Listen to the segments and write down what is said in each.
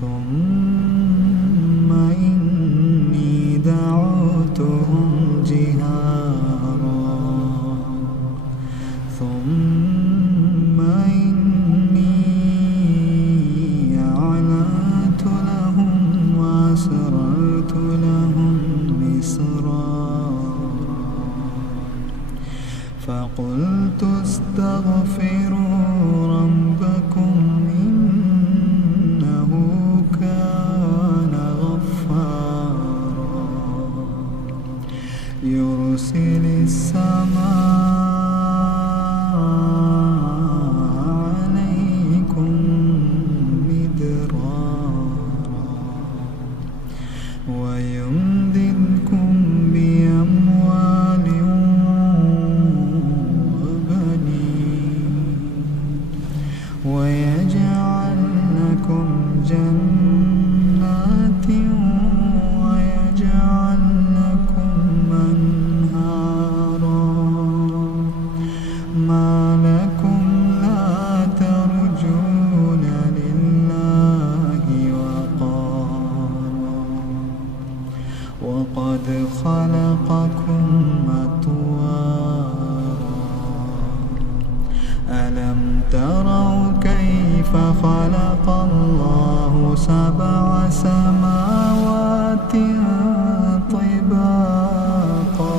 ثم إني دعوتهم جهارا ثم إني أعلنت لهم وأسررت لهم إسرارا فقلت استغفروا ربكم إنه كان غفارا يرسل السماء عليكم مدرارا ويمددكم بأموال وبنين ويجعل لكم جنات ويجعل لكم أنهارا ما لكم لا ترجون لله وقارا وقد خلقكم أطوارا ألم تروا كيف خلق الله سبع سماوات طباقا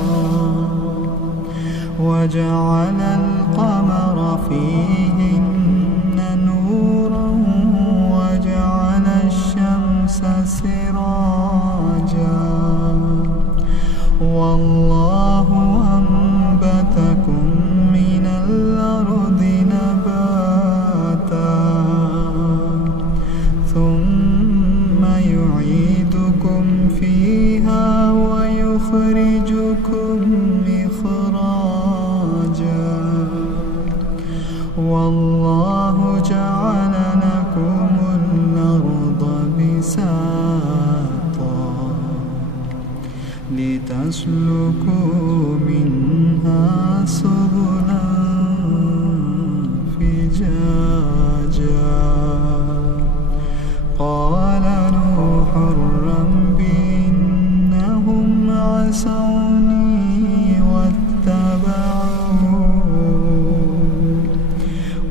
وجعل القمر فيهن نورا وجعل الشمس سراجا والله أنبتكم من الأرض نباتا ثم يعيدكم فيها ويخرجكم إخراجا والله جعل لكم الأرض بساطا لتسلكوا منها سبلا فجاجا قال نوح رب إنهم عصوني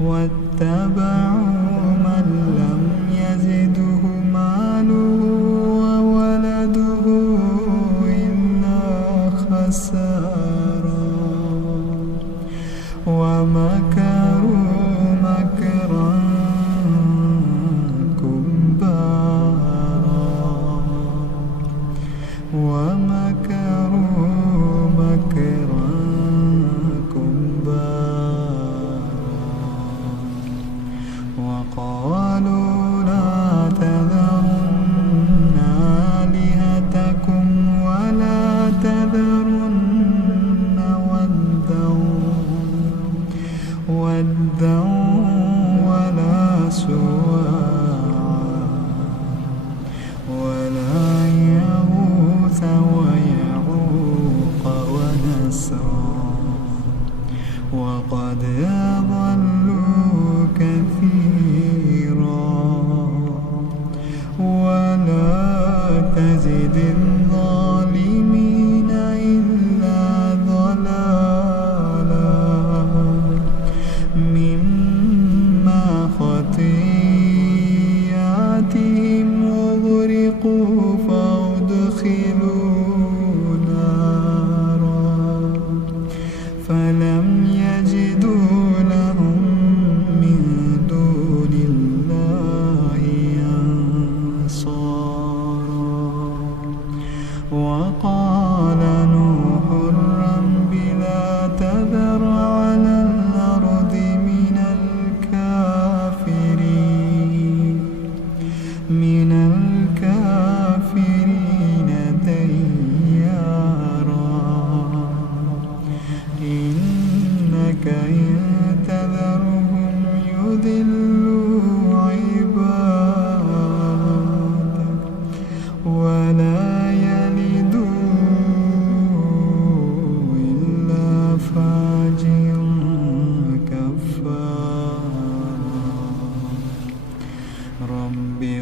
واتبعوا من لم يزده ماله وولده إلا خسارا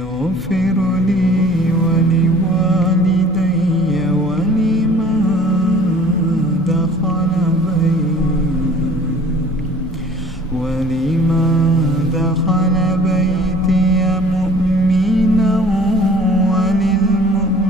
اغفر لي ولوالدي ولمن دخل بيتي مؤمنا وللمؤمنين